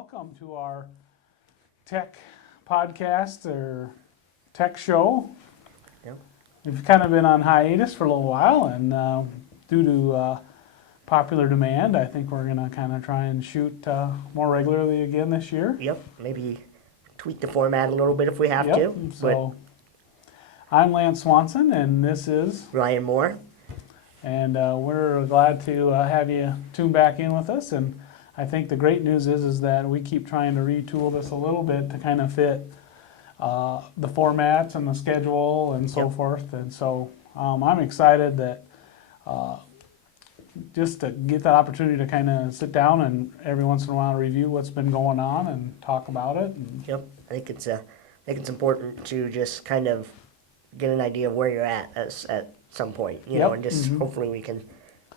welcome to our tech podcast or tech show. Yep. We've kind of been on hiatus for a little while, and due to popular demand, I think we're going to kind of try and shoot more regularly again this year. Yep, maybe tweak the format a little bit if we have to. So I'm Lance Swanson, and this is Ryan Moore. And we're glad to have you tune back in with us. And I think the great news is that we keep trying to retool this a little bit to kind of fit the formats and the schedule and so forth. And so I'm excited that just to get that opportunity to kind of sit down and every once in a while review what's been going on and talk about it. And Yep, I think it's important to just kind of get an idea of where you're at some point, you know, and just hopefully we can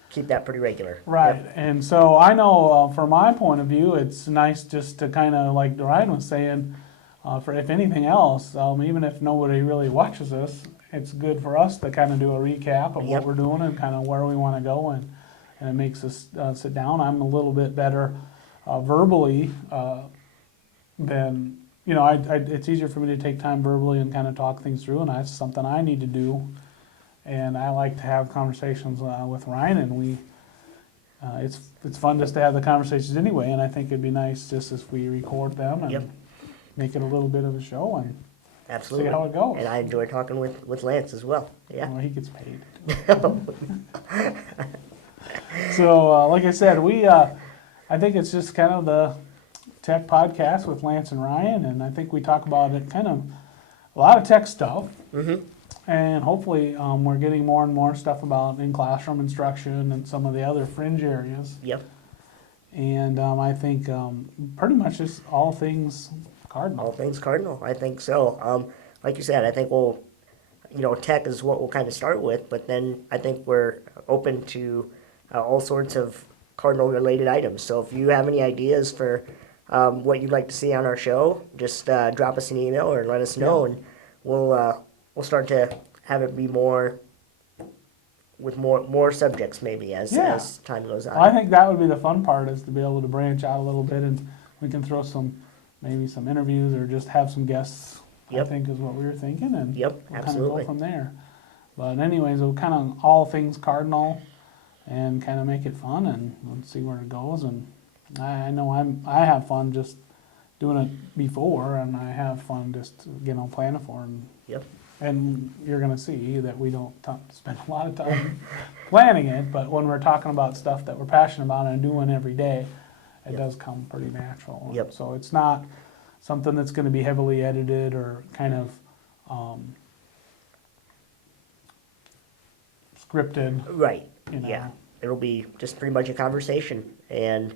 keep that pretty regular. Right, Yep. and so I know from my point of view, it's nice just to kind of, like Ryan was saying, for if anything else, even if nobody really watches us, it's good for us to kind of do a recap of what we're doing and kind of where we want to go, and it makes us sit down. I'm a little bit better verbally than, you know, it's easier for me to take time verbally and kind of talk things through, and that's something I need to do. And I like to have conversations with Ryan, and we it's fun just to have the conversations anyway. And I think it'd be nice just if we record them and make it a little bit of a show and Absolutely. see how it goes. And I enjoy talking with Lance as well. Yeah. Well, he gets paid. So, like I said, I think it's just kind of the tech podcast with Lance and Ryan, and I think we talk about it kind of a lot of tech stuff. Mm-hmm. And hopefully we're getting more and more stuff about in-classroom instruction and some of the other fringe areas. Yep. And I think pretty much just all things Cardinal. All things Cardinal, I think so. Like you said, I think tech is what we'll kind of start with, but then I think we're open to all sorts of Cardinal-related items. So if you have any ideas for what you'd like to see on our show, just drop us an email or let us know, and we'll start to have it be more subjects maybe as time goes on. Well, I think that would be the fun part, is to be able to branch out a little bit, and we can throw maybe some interviews or just have some guests. I think is what we were thinking, and we'll kind of go from there. But anyways, we'll kind of all things Cardinal and kind of make it fun, and let's see where it goes. And I know I have fun just doing it before, and I have fun just planning for it. And you're going to see that we don't spend a lot of time planning it, but when we're talking about stuff that we're passionate about and doing every day, it does come pretty natural. So it's not something that's going to be heavily edited or kind of scripted. Right. You know. Yeah. It'll be just pretty much a conversation, and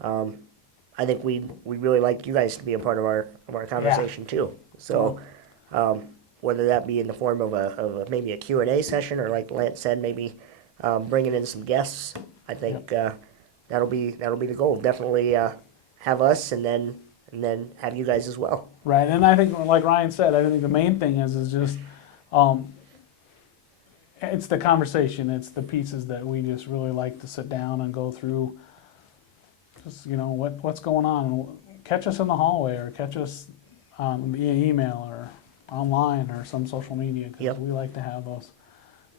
I think we really like you guys to be a part of our conversation too. So. Whether that be in the form of maybe a Q&A session, or like Lance said, maybe bringing in some guests, I think that'll be the goal. Definitely have us, and then have you guys as well. Right, and I think, like Ryan said, I think the main thing is just it's the conversation. It's the pieces that we just really like to sit down and go through. Just what's going on. Catch us in the hallway, or catch us via email or online or some social media, because we like to have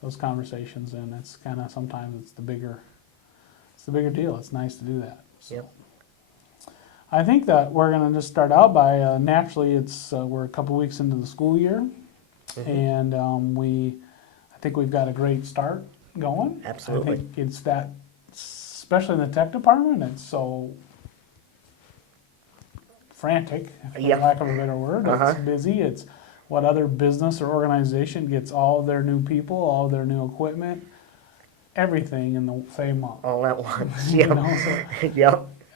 those conversations, and it's kind of sometimes it's the bigger deal. It's nice to do that. So I think that we're going to just start out by naturally we're a couple weeks into the school year, and I think we've got a great start going. Absolutely. I think it's that, especially in the tech department, it's so frantic, for lack of a better word. It's busy. It's what other business or organization gets all of their new people, all of their new equipment, everything in the same month. All at once. It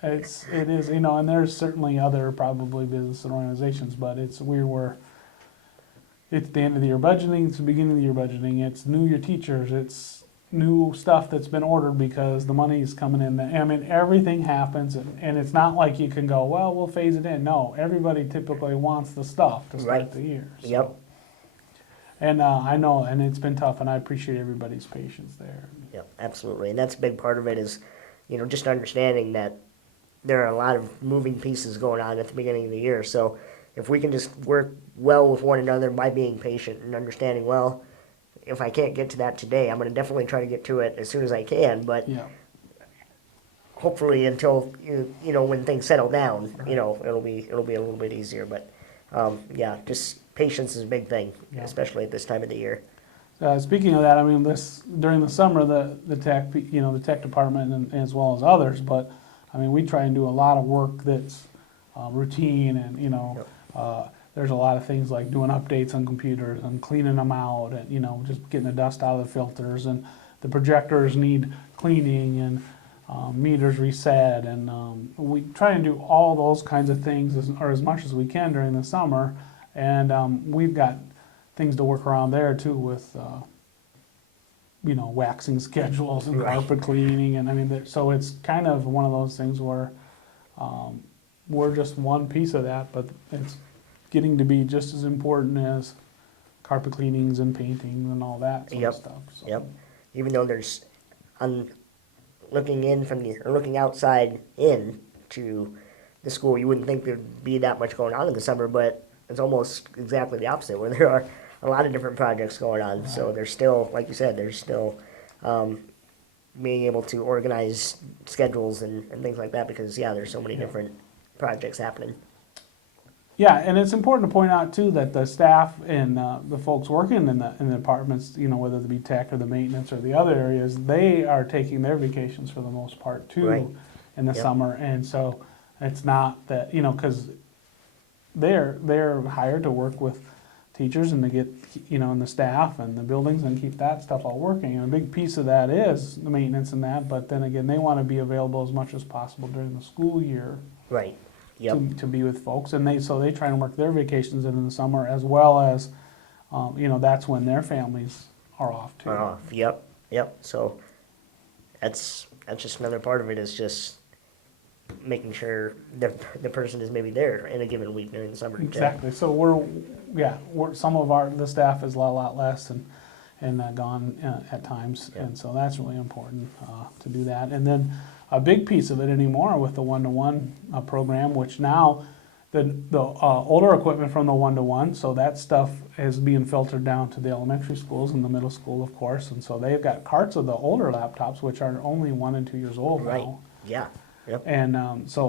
is, and there's certainly other probably business and organizations, but it's weird where it's the end of the year budgeting, it's the beginning of the year budgeting, it's new year teachers, it's new stuff that's been ordered because the money's coming in. I mean, everything happens, and it's not like you can go, well, we'll phase it in. No, everybody typically wants the stuff to start the year. So. And I know, and it's been tough, and I appreciate everybody's patience there. Yep, absolutely. And that's a big part of it is, just understanding that there are a lot of moving pieces going on at the beginning of the year. So if we can just work well with one another by being patient and understanding, well, if I can't get to that today, I'm going to definitely try to get to it as soon as I can. But Yeah. hopefully, until you know when things settle down, it'll be a little bit easier. But yeah, just patience is a big thing, Yeah. especially at this time of the year. Speaking of that, I mean, during the summer, the tech, the tech department, and as well as others, but I mean, we try and do a lot of work that's routine, and Yep. there's a lot of things like doing updates on computers and cleaning them out, and just getting the dust out of the filters, and the projectors need cleaning, and meters reset, and we try and do all those kinds of things as much as we can during the summer, and we've got things to work around there too with waxing schedules and Right. carpet cleaning, and I mean so it's kind of one of those things where we're just one piece of that, but it's getting to be just as important as carpet cleanings and painting and all that sort Yep. of stuff. So. Yep. Even though there's, looking outside in to the school, you wouldn't think there'd be that much going on in the summer, but it's almost exactly the opposite, where there are a lot of different projects going on. So Right. there's still, like you said, there's still being able to organize schedules and things like that, because there's so many Yeah. different projects happening. Yeah, and it's important to point out too that the staff and the folks working in the departments, whether it be tech or the maintenance or the other areas, they are taking their vacations for the most part too Right. in the Yep. summer, and so it's not that because they're hired to work with teachers and to get and the staff and the buildings and keep that stuff all working. And a big piece of that is the maintenance and that, but then again, they want to be available as much as possible during the school year. Right. Yep. To be with folks, and they try and work their vacations in the summer as well as, that's when their families are off too. Yep. Yep. So that's just another part of it, is just making sure the person is maybe there in a given week during the summer. Exactly. So we're some of the staff is a lot less and gone at times, Yeah. and so that's really important to do that. And then a big piece of it anymore with the one-to-one program, which now the older equipment from the one-to-one, so that stuff is being filtered down to the elementary schools and the middle school, of course, and so they've got carts of the older laptops, which are only 1 and 2 years old Right. now. Yeah. Yep. And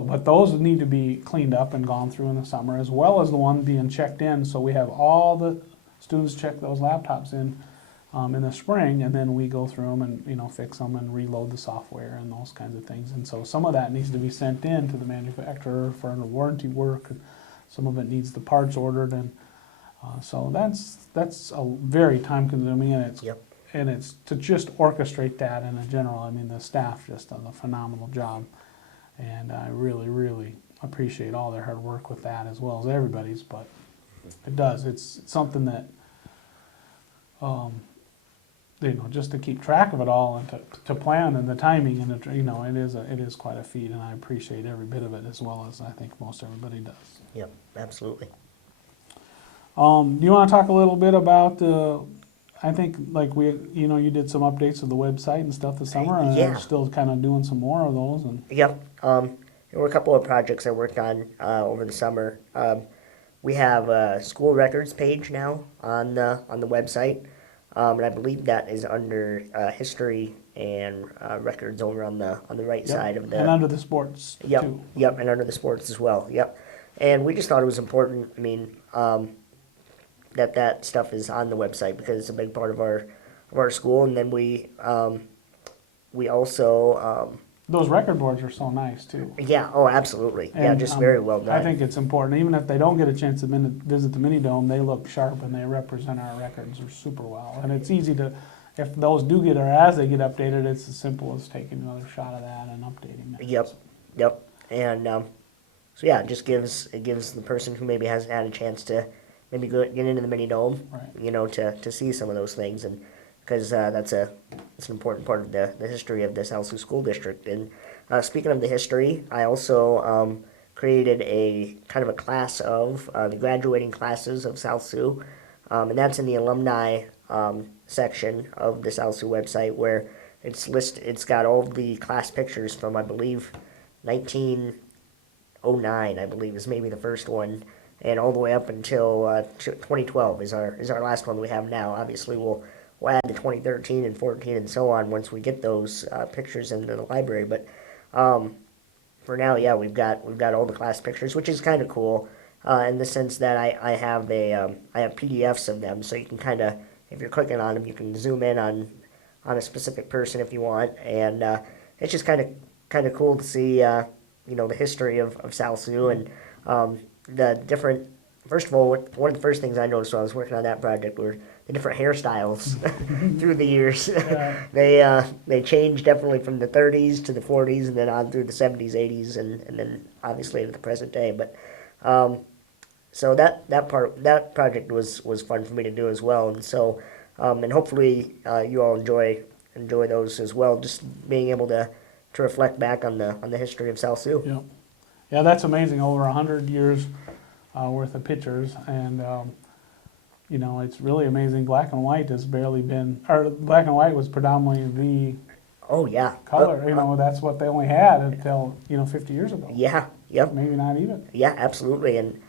but those need to be cleaned up and gone through in the summer, as well as the one being checked in. So we have all the students check those laptops in the spring, and then we go through them and fix them and reload the software and those kinds of things. And so some of that needs to be sent in to the manufacturer for the warranty work. And some of it needs the parts ordered, and so that's a very time consuming, and it's Yep. and it's to just orchestrate that in a general. I mean, the staff just does a phenomenal job. And I really, really appreciate all their hard work with that, as well as everybody's, but it does. It's something that, just to keep track of it all and to plan and the timing and it is quite a feat, and I appreciate every bit of it, as well as I think most everybody does. Yep. Absolutely. Do you want to talk a little bit about I think like you did some updates of the website and stuff this summer, and Yeah. I'm still kind of doing some more of those. And Yep. There were a couple of projects I worked on over the summer. We have a school records page now on the website, and I believe that is under history and records over on the right Yep. side of the. And under the sports Yep. too. Yep. And under the sports as well. Yep. And we just thought it was important. I mean, that stuff is on the website because it's a big part of our school, and then we also. Those record boards are so nice too. Yeah, oh, absolutely. Yeah, And, just very well done. I think it's important, even if they don't get a chance to visit the mini dome, they look sharp and they represent our records super well. And it's easy to, if those do get, or as they get updated, it's as simple as taking another shot of that and updating it. Yep. And so yeah, it gives the person who maybe hasn't had a chance to maybe get into the mini dome, Right. to see some of those things, and because that's an important part of the history of this South Sioux School District. And speaking of the history, I also created a kind of a class of the graduating classes of South Sioux, and that's in the alumni section of the South Sioux website, where it's got all of the class pictures from, I believe, '09, I believe, is maybe the first one, and all the way up until 2012 is our last one we have now. Obviously, we'll add the 2013 and 14 and so on once we get those pictures into the library. But for now, yeah, we've got all the class pictures, which is kind of cool in the sense that I have I have PDFs of them, so you can kind of, if you're clicking on them, you can zoom in on a specific person if you want, and it's just kind of cool to see the history of South Sioux and the different. First of all, one of the first things I noticed while I was working on that project were the different hairstyles through the years. Yeah. They changed definitely from the 30s to the 40s, and then on through the 70s, 80s, and then obviously to the present day. But so that project was fun for me to do as well, and so and hopefully you all enjoy those as well. Just being able to reflect back on the history of South Sioux. Yeah, yeah, that's amazing. Over 100 years worth of pictures, and it's really amazing. Black and white has barely been, or black and white was predominantly the Oh yeah, color. That's what they only had until 50 years ago. Yeah, yep. Maybe not even. Yeah, absolutely, and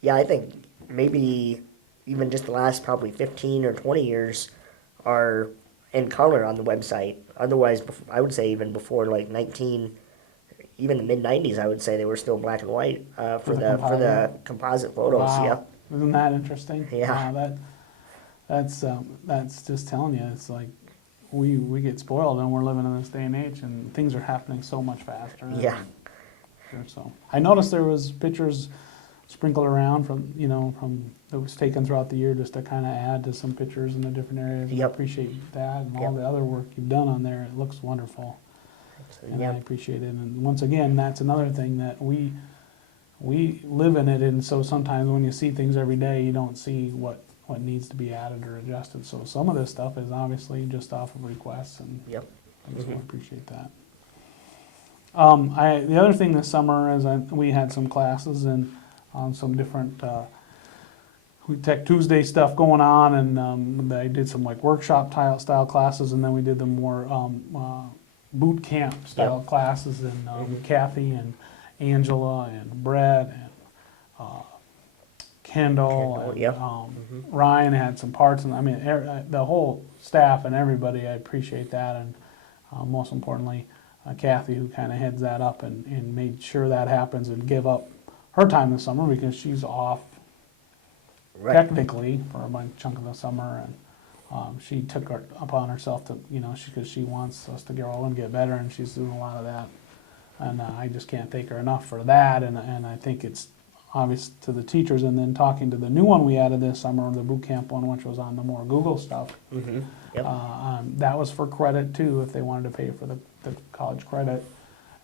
yeah, I think maybe even just the last probably 15 or 20 years are in color on the website. Otherwise, I would say even before like even the mid 90s, I would say they were still black and white for the composite photos. Wow. Yep. Isn't that interesting? Yeah. Wow, that's just telling you, it's like we get spoiled and we're living in this day and age, and things are happening so much faster. Yeah. So I noticed there was pictures sprinkled around from that was taken throughout the year just to kind of add to some pictures in the different areas. Yep. I appreciate that and all Yep. the other work you've done on there. It looks wonderful. And Yep. I appreciate it. And once again, that's another thing that we live in it, and so sometimes when you see things every day, you don't see what needs to be added or adjusted. So some of this stuff is obviously just off of requests, and Yep. I just appreciate that. The other thing this summer is we had some classes and some different Tech Tuesday stuff going on, and I did some like workshop style classes, and then we did the more boot camp style classes, and Kathy and Angela and Brett and Kendall and yep. Ryan had some parts, and I mean the whole staff and everybody. I appreciate that, and most importantly, Kathy, who kind of heads that up and made sure that happens and give up her time this summer because she's off Right. technically for a chunk of the summer, and she took it upon herself to because she wants us to grow and get better, and she's doing a lot of that. And I just can't thank her enough for that, and I think it's obvious to the teachers. And then talking to the new one we added this summer, the boot camp one, which was on the more Google stuff, Yep. that was for credit too, if they wanted to pay for the college credit.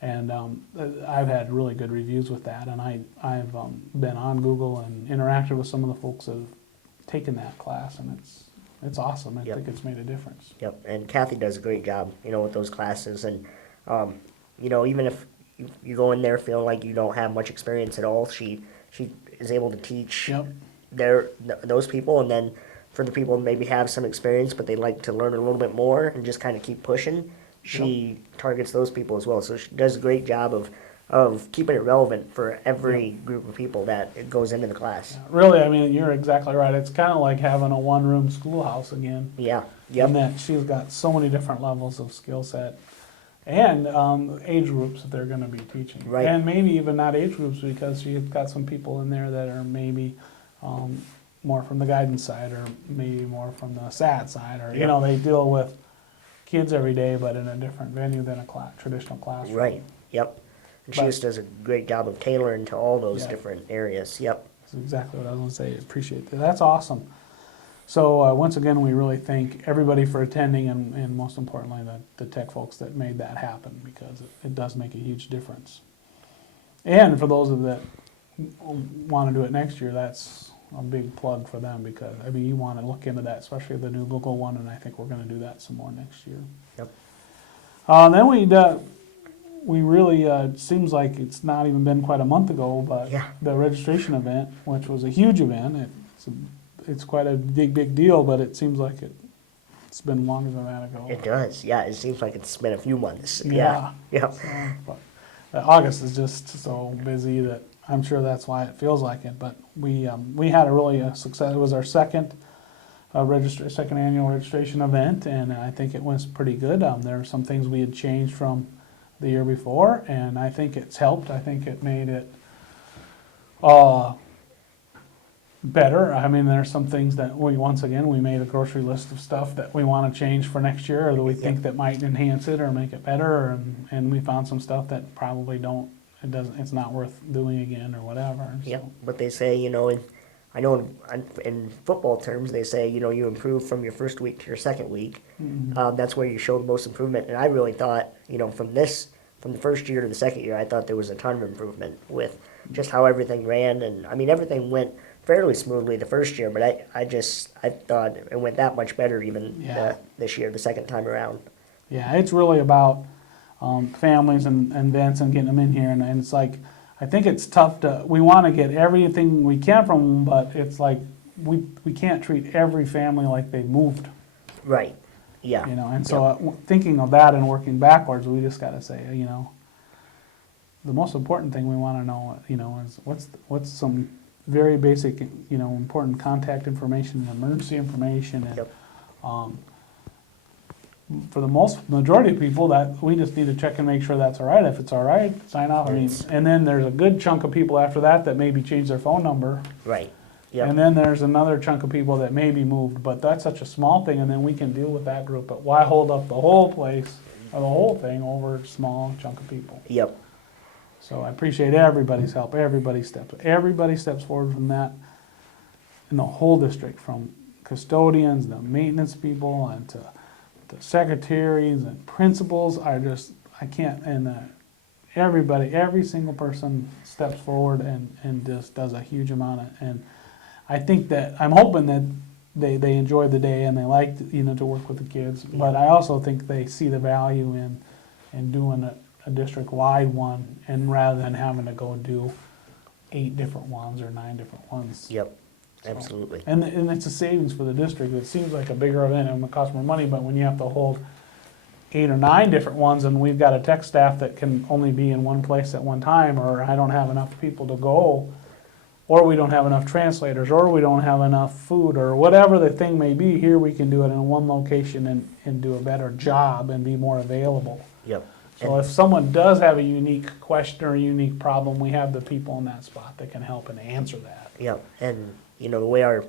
And I've had really good reviews with that, and I've been on Google and interacted with some of the folks that have taken that class, and it's awesome. I Yep. think it's made a difference. Yep, and Kathy does a great job, with those classes, and even if you go in there feeling like you don't have much experience at all, she is able to teach Yep. those people, and then for the people who maybe have some experience but they like to learn a little bit more and just kind of keep pushing, she targets those people as well. So she does a great job of keeping it relevant for every group of people that goes into the class. Really, I mean, you're exactly right. It's kind of like having a one-room schoolhouse again. Yeah. Yep. In that she's got so many different levels of skill set and age groups that they're going to be teaching. Right. And maybe even not age groups, because she's got some people in there that are maybe more from the guidance side, or maybe more from the SAT side, or they deal with kids every day, but in a different venue than a traditional classroom. Right. Yep. And she just does a great job of tailoring to all those Yeah. different areas. Yep. That's exactly what I was going to say. Appreciate that. That's awesome. So once again, we really thank everybody for attending, and most importantly, the tech folks that made that happen, because it does make a huge difference. And for those of that want to do it next year, that's a big plug for them, because I mean, you want to look into that, especially the new Google one, and I think we're going to do that some more next year. Yep. Then we really, it seems like it's not even been quite a month ago, but Yeah. the registration event, which was a huge event, it's quite a big deal, but it seems like it's been longer than that ago. It does. Yeah. It seems like it's been a few months. Yeah. Yep. So, but August is just so busy that I'm sure that's why it feels like it. But we had a really success. It was our second annual registration event, and I think it went pretty good. There are some things we had changed from the year before, and I think it's helped. I think it made it better. I mean, there's some things that we made a grocery list of stuff that we want to change for next year, or that we think that might enhance it or make it better, and we found some stuff that probably it's not worth doing again or whatever. Yep, but they say, I know in football terms, they say, you improve from your first week to your second week. Mm-hmm. That's where you show the most improvement. And I really thought, from the first year to the second year, I thought there was a ton of improvement with just how everything ran. And I mean, everything went fairly smoothly the first year, but I thought it went that much better even this year, the second time around. Yeah, it's really about families and events and getting them in here. And it's like, I think it's tough we want to get everything we can from them, but it's like we can't treat every family like they moved. Right. Yeah. And so thinking of that and working backwards, we just got to say, the most important thing we want to know, is what's some very basic, important contact information, emergency information, and for the majority of people, that we just need to check and make sure that's all right. If it's all right, sign off. And then there's a good chunk of people after that maybe change their phone number. Right. Yep. And then there's another chunk of people that may be moved, but that's such a small thing, and then we can deal with that group. But why hold up the whole place or the whole thing over a small chunk of people? Yep. So I appreciate everybody's help. Everybody steps forward from that in the whole district, from custodians, the maintenance people, and to secretaries and principals. Every single person steps forward and just does a huge amount and I think that, I'm hoping that they enjoy the day and they like, to work with the kids, but I also think they see the value in doing a district-wide one, and rather than having to go do 8 different ones or 9 different ones. Yep. Absolutely. And it's a savings for the district. It seems like a bigger event and it costs more money, but when you have to hold 8 or 9 different ones, and we've got a tech staff that can only be in one place at one time, or I don't have enough people to go, or we don't have enough translators, or we don't have enough food, or whatever the thing may be, here we can do it in one location and do a better job and be more available. Yep. So if someone does have a unique question or a unique problem, we have the people in that spot that can help and answer that. Yep. And the way our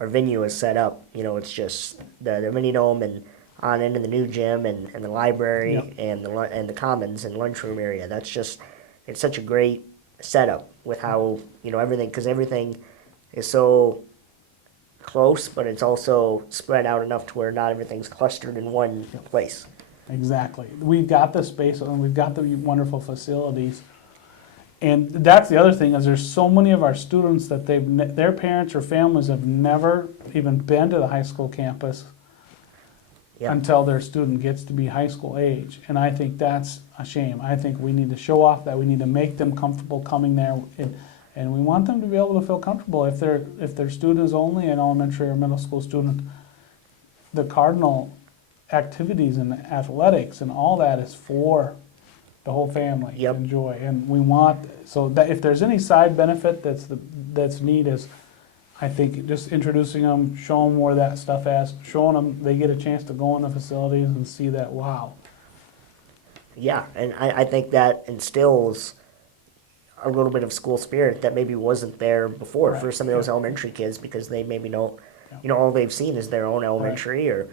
venue is set up, it's just the mini dome and on into the new gym and the library and the commons and lunchroom area. That's just, it's such a great setup with how, everything, because everything is so close, but it's also spread out enough to where not everything's clustered in one place. Exactly. We've got the space and we've got the wonderful facilities. And that's the other thing, is there's so many of our students that their parents or families have never even been to the high school campus until their student gets to be high school age. And I think that's a shame. I think we need to show off that. We need to make them comfortable coming there. And we want them to be able to feel comfortable. If their student is only an elementary or middle school student, the Cardinal activities and athletics and all that is for the whole family to enjoy. And we want, so that if there's any side benefit that's neat, is I think just introducing them, showing them where that stuff is, showing them they get a chance to go in the facilities and see that, wow. Yeah, and I think that instills a little bit of school spirit that maybe wasn't there before for some of those elementary kids, because they maybe don't, all they've seen is their own elementary or,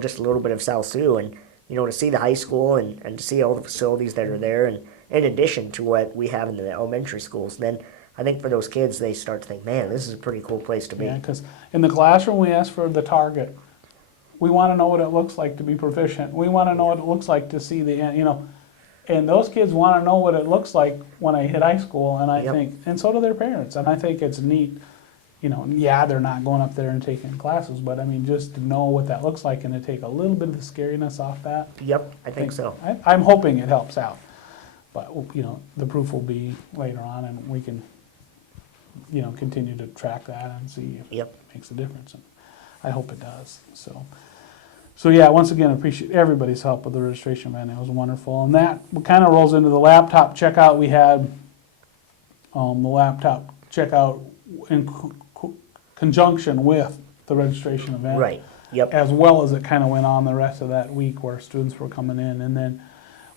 just a little bit of South Sioux. And, to see the high school and to see all the facilities that are there, and in addition to what we have in the elementary schools, then I think for those kids, they start to think, man, this is a pretty cool place to be. Yeah, because in the classroom, we ask for the target. We want to know what it looks like to be proficient. We want to know what it looks like to see the, and those kids want to know what it looks like when I hit high school, and I think, and so do their parents, and I think it's neat. They're not going up there and taking classes, but I mean, just to know what that looks like and to take a little bit of the scariness off that. Yep, I think so. I'm hoping it helps out, but the proof will be later on, and we can, continue to track that and see if it makes a difference. And I hope it does. So So yeah, once again, appreciate everybody's help with the registration event. It was wonderful. And that kind of rolls into the laptop checkout. We had the laptop checkout in conjunction with the registration event. Right, yep, As well as it kind of went on the rest of that week where students were coming in. And then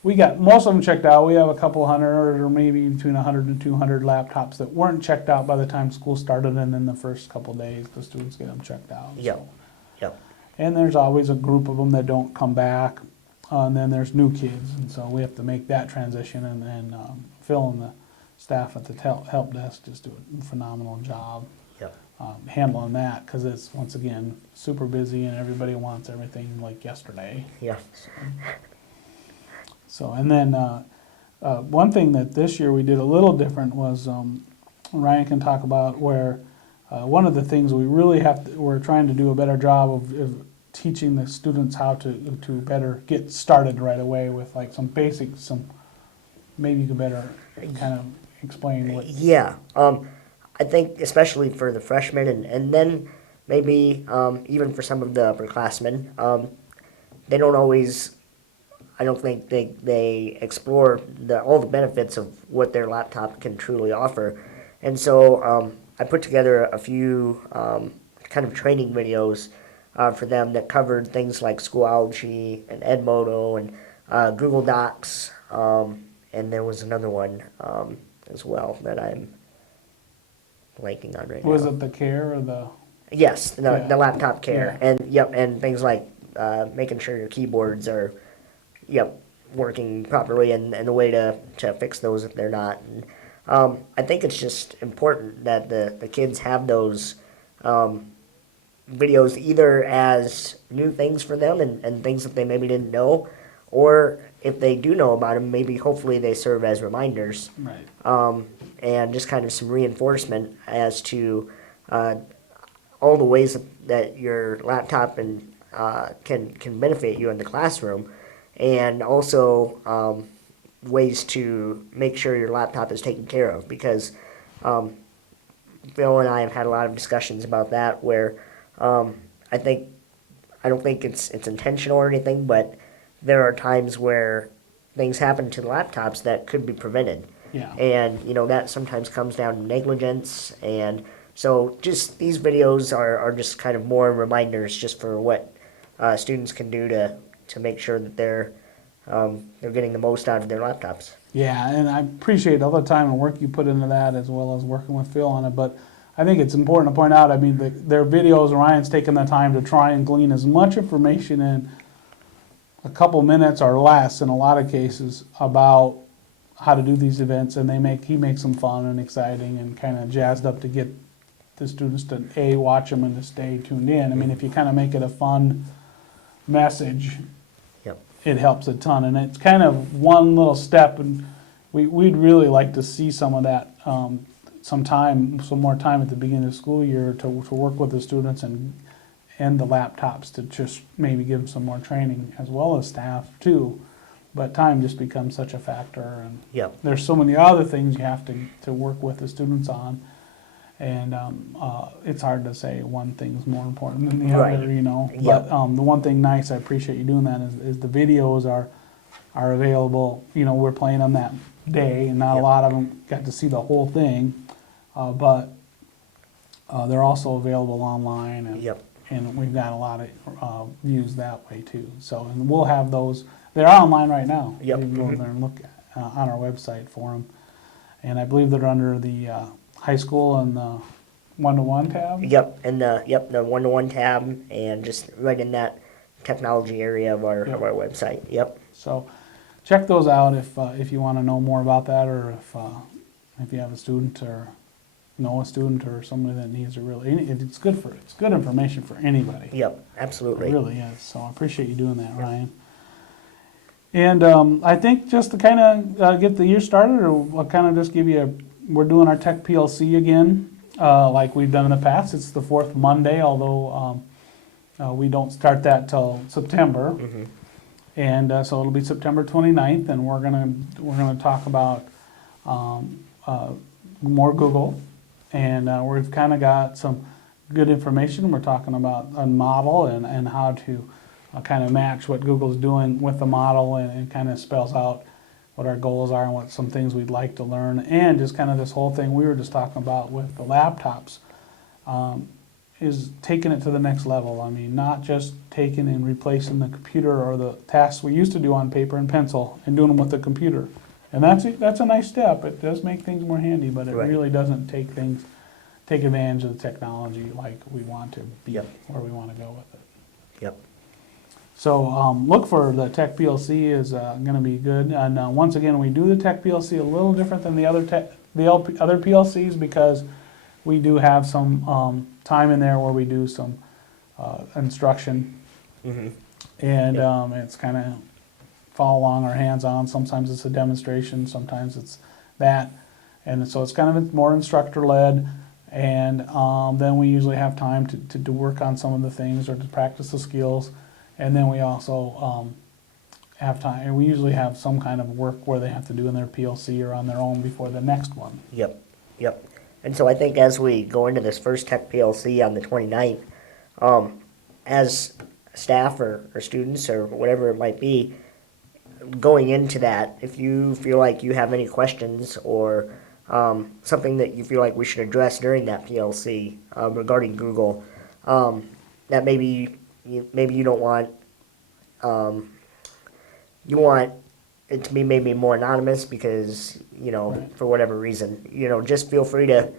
we got most of them checked out. We have a couple hundred or maybe between 100 and 200 laptops that weren't checked out by the time school started, and then the first couple days the students get them checked out. yep, So. yep, And there's always a group of them that don't come back, and then there's new kids, and so we have to make that transition. And then Phil and the staff at the help desk just do a phenomenal job yep, handling that, because it's, once again, super busy and everybody wants everything like yesterday. yeah, So, and then one thing that this year we did a little different was, Ryan can talk about, where one of the things we really we're trying to do a better job of teaching the students how to better get started right away with like some basics, maybe you could better kind of explain what. yeah. I think especially for the freshmen and then maybe even for some of the upperclassmen, they don't always, I don't think they explore all the benefits of what their laptop can truly offer. And so I put together a few kind of training videos for them that covered things like Schoology and Edmodo and Google Docs, and there was another one as well that I'm blanking on right now. Was it the care or the? Yes, Yeah. the laptop care, Yeah. and yep, and things like making sure your keyboards are, yep, working properly, and a way to fix those if they're not. And, I think it's just important that the kids have those videos either as new things for them and things that they maybe didn't know, or if they do know about them, maybe hopefully they serve as reminders. Right. And just kind of some reinforcement as to all the ways that your laptop and can benefit you in the classroom, and also ways to make sure your laptop is taken care of, because Phil and I have had a lot of discussions about that where I don't think it's intentional or anything, but there are times where things happen to the laptops that could be prevented. Yeah. And, that sometimes comes down to negligence. And so just these videos are just kind of more reminders just for what students can do to make sure that they're getting the most out of their laptops. Yeah, and I appreciate all the time and work you put into that, as well as working with Phil on it. But I think it's important to point out, I mean, their videos, Ryan's taken the time to try and glean as much information in a couple minutes or less in a lot of cases about how to do these events, and he makes them fun and exciting and kind of jazzed up to get the students to watch them and to stay tuned in. I mean, if you kind of make it a fun message, Yep. it helps a ton, and it's kind of one little step, and we'd really like to see some of that, some more time at the beginning of the school year to work with the students and the laptops, to just maybe give them some more training, as well as staff too. But time just becomes such a factor, and Yep. there's so many other things you have to work with the students on, and it's hard to say one thing's more important than the Right. other, Yep. But the one thing nice, I appreciate you doing that, is the videos are available. We're playing them that day, and not a Yep. lot of them got to see the whole thing, but they're also available online, and Yep. and we've got a lot of views that way too. So, and we'll have those. They're online right now. Yep. You can go there and look on our website for them. And I believe they're under the high school and the one-to-one tab. Yep. And the one-to-one tab, and just right in that technology area of our website. Yep. So check those out if you want to know more about that, or if you have a student or know a student or somebody that needs it's good information for anybody. Yep. Absolutely. It really is. So I appreciate you doing that, Ryan. And I think just to kind of get the year started, or I'll kind of just give you we're doing our Tech PLC again, like we've done in the past. It's the fourth Monday, although we don't start that till September. Mm-hmm. And so it'll be September 29th, and we're gonna talk about more Google, and we've kind of got some good information. We're talking about a model and how to kind of match what Google's doing with the model, and kind of spells out what our goals are and what some things we'd like to learn, and just kind of this whole thing we were just talking about with the laptops, is taking it to the next level. I mean, not just taking and replacing the computer or the tasks we used to do on paper and pencil and doing them with the computer. And that's a nice step. It does make things more handy, but it really doesn't take advantage of the technology like we want to be, where we want to go with it. Yep. So look for the Tech PLC is going to be good. And once again, we do the Tech PLC a little different than the other PLCs, because we do have some time in there where we do some instruction, and it's kind of follow along or hands-on. Sometimes it's a demonstration, sometimes it's that, and so it's kind of more instructor-led. And then we usually have time to work on some of the things or to practice the skills. And then we also have time, and we usually have some kind of work where they have to do in their PLC or on their own before the next one. Yep. And so I think as we go into this first Tech PLC on the 29th, as staff or students or whatever it might be, going into that, if you feel like you have any questions or something that you feel like we should address during that PLC regarding Google, that maybe you don't want, you want it to be maybe more anonymous because, for whatever reason, just feel free to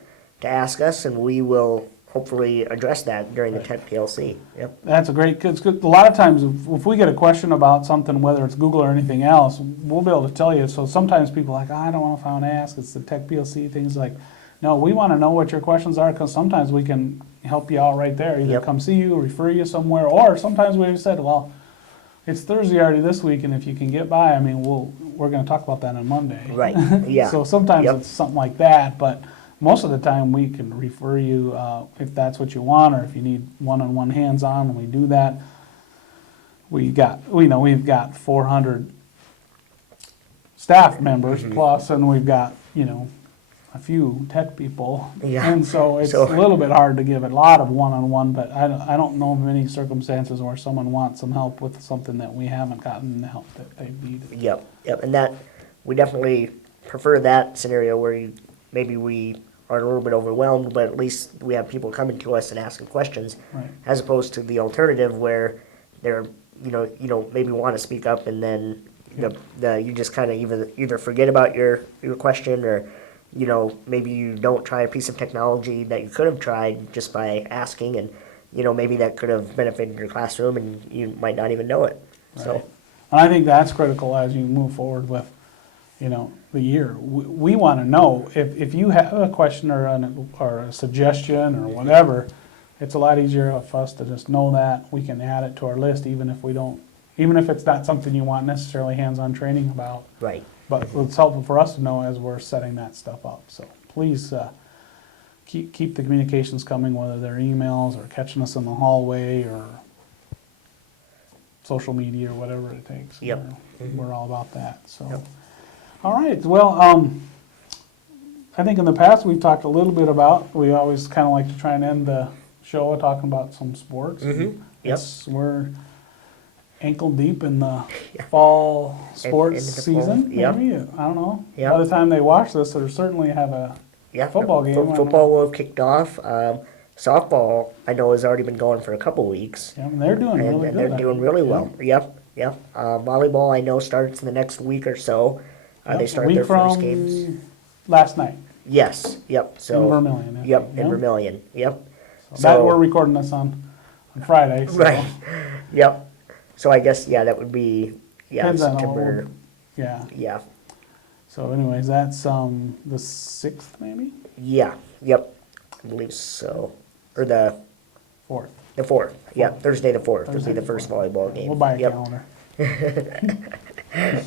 ask us, and we will hopefully address that during the Tech PLC. Yep. That's a great, cause a lot of times if we get a question about something, whether it's Google or anything else, we'll be able to tell you. So sometimes people are like, I don't know if I want to ask, it's the Tech PLC, things like, no, we want to know what your questions are, because sometimes we can help you out right there. Either come see you, refer you somewhere, or sometimes we've said, well, it's Thursday already this week, and if you can get by, I mean, we're going to talk about that on Monday. Right, yeah. So sometimes it's something like that, but most of the time we can refer you if that's what you want, or if you need one-on-one hands-on, and we do that. We've got 400 staff members plus, and we've got, a few tech people. Yeah. And so it's a little bit hard to give a lot of one-on-one, but I don't know of any circumstances where someone wants some help with something that we haven't gotten the help that they need. Yep, and that, we definitely prefer that scenario where maybe we are a little bit overwhelmed, but at least we have people coming to us and asking questions, as opposed to the alternative where they're, maybe want to speak up, and then you just kind of either forget about your question, or maybe you don't try a piece of technology that you could have tried just by asking, and maybe that could have benefited your classroom, and you might not even know it. Right. So, and I think that's critical as you move forward with, the year. We want to know if you have a question or a suggestion or whatever. It's a lot easier for us to just know that we can add it to our list, even if it's not something you want necessarily hands-on training about. right. But it's helpful for us to know as we're setting that stuff up. So please keep the communications coming, whether they're emails or catching us in the hallway or social media or whatever it takes. Yep. We're all about that. So, all right. Well, I think in the past we've talked a little bit about. We always kind of like to try and end the show talking about some sports. Yep. We're ankle deep in the fall sports season, maybe. I don't know. Yep. By the time they watch this, they'll certainly have a football game. Football will have kicked off. Softball, I know, has already been going for a couple weeks. Yeah, and they're doing really good. And they're doing really well. Yep. Volleyball, I know, starts in the next week or so. They start their first games last night. Yes. Yep. So in Vermilion. In Vermilion. Yep. So that we're recording this on Friday. So. Right. Yep. So I guess that would be September. Yeah. So anyways, that's the 6th maybe? Yeah. Yep. I believe so. Or the 4th. The 4th. Yeah, Thursday the 4th will be the first volleyball game. We'll buy a calendar.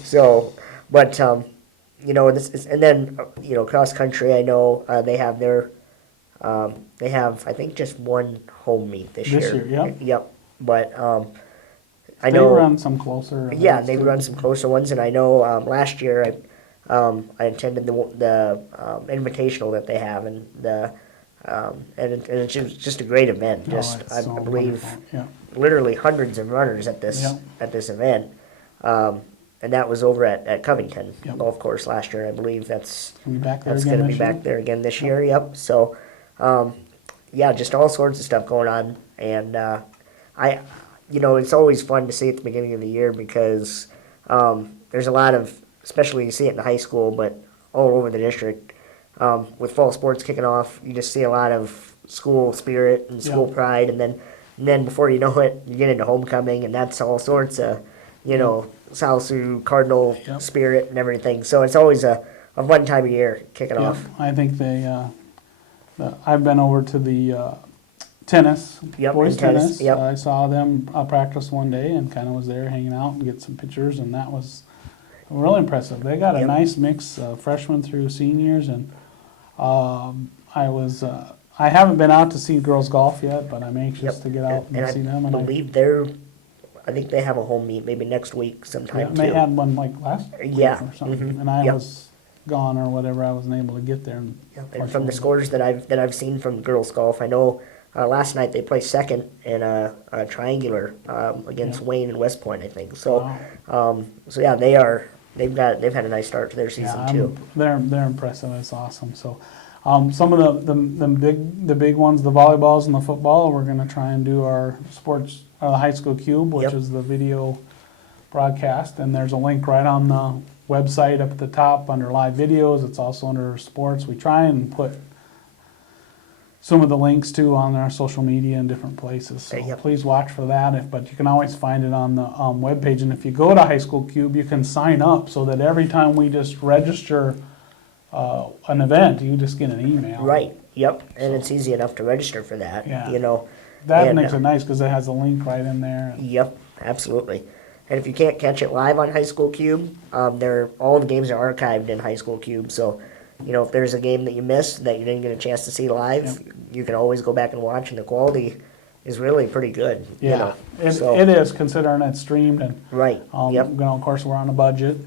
So, but this is, and then cross country. I know they have they have, I think, just one home meet this year. This year, Yep. But I they know run some closer. Yeah, they run some closer ones, and I know last year I attended the invitational that they have, and And it's just a great event. I believe literally hundreds of runners at this event. And that was over at Covington Golf Course last year. I believe that's going to be back there again this year. Yep. So, just all sorts of stuff going on. And it's always fun to see at the beginning of the year because there's a lot of, especially you see it in high school, but all over the district, with fall sports kicking off, you just see a lot of school spirit and school pride, and then before you know it, you get into homecoming, and that's all sorts of, South Sioux Cardinal spirit and everything. So it's always a fun time of year kicking off. I think I've been over to the tennis, boys tennis. I saw them practice one day and kind of was there hanging out and get some pictures, and that was really impressive. They got a nice mix of freshmen through seniors, and I haven't been out to see girls golf yet, but I'm anxious to get out and see them. And I believe I think they have a home meet maybe next week sometime too. They had one like last week or something, and I was gone or whatever. I wasn't able to get there. And from the scores that I've seen from girls golf, I know last night they placed second in a triangular against Wayne and West Point, I think. So, they've had a nice start to their season too. They're impressive. It's awesome. So, some of the big ones, the volleyballs and the football, we're going to try and do our sports, the high school cube, which is the video broadcast, and there's a link right on the website up at the top under live videos. It's also under sports. We try and put some of the links too on our social media and different places. So please watch for that. But you can always find it on the webpage. And if you go to High School Cube, you can sign up so that every time we just register an event, you just get an email. Right. Yep. And it's easy enough to register for that. Yeah. That makes it nice because it has a link right in there. Yep. Absolutely. And if you can't catch it live on High School Cube, all the games are archived in High School Cube. So, if there's a game that you missed that you didn't get a chance to see live, you can always go back and watch, and the quality is really pretty good. Yeah, it is, considering it's streamed. And, right. Of course, we're on a budget,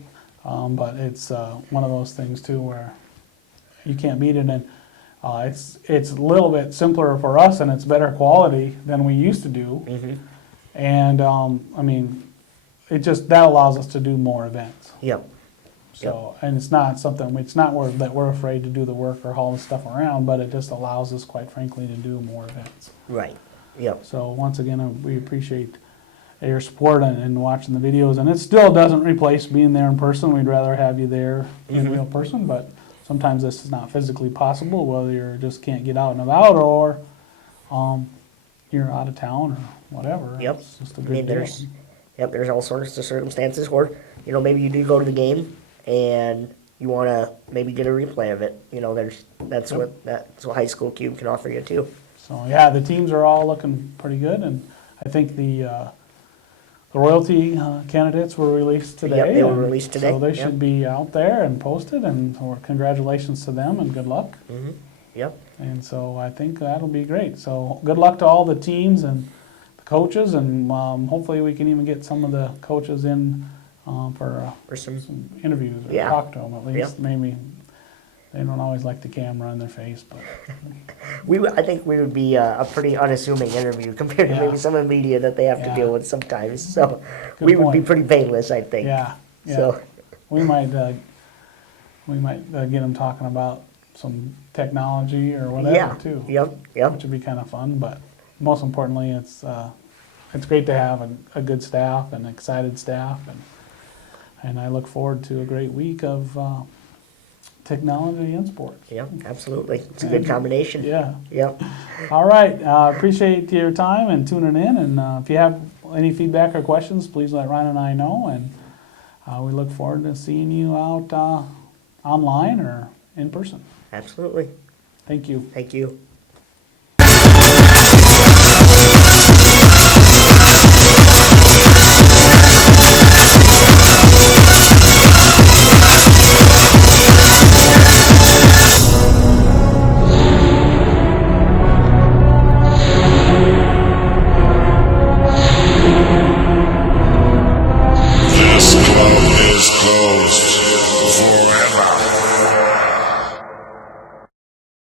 but it's one of those things, too, where you can't beat it. And it's a little bit simpler for us, and it's better quality than we used to do. Mm-hmm. And, that allows us to do more events. Yep. So, and it's not that we're afraid to do the work or haul the stuff around, but it just allows us, quite frankly, to do more events. Right. Yep. So once again, we appreciate your support and watching the videos. And it still doesn't replace being there in person. We'd rather have you there in real person, but sometimes this is not physically possible, whether you just can't get out and about or you're out of town or whatever. Yep. It's just a good deal. There's all sorts of circumstances where, maybe you do go to the game and you want to maybe get a replay of it. That's what High School Cube can offer you too. So the teams are all looking pretty good, and I think the royalty candidates were released today. Yep, they were released today. So they should be out there and posted, and congratulations to them and good luck. Mm-hmm. Yep. And so I think that'll be great. So good luck to all the teams and the coaches, and hopefully we can even get some of the coaches in for some interviews or talk to them at least. Yep. Maybe they don't always like the camera in their face, but I think we would be a pretty unassuming interview compared to maybe some of the media that they have to deal with sometimes. So would be pretty painless, I think. Yeah. So we might get them talking about some technology or whatever too. Yep. Which would be kind of fun, but most importantly, it's great to have a good staff and excited staff, and I look forward to a great week of technology and sports. Yep, absolutely. It's a good combination. Yeah. Yep. All right. Appreciate your time and tuning in. And if you have any feedback or questions, please let Ryan and I know. And we look forward to seeing you out online or in person. Absolutely. Thank you. Thank you. This club is closed forever.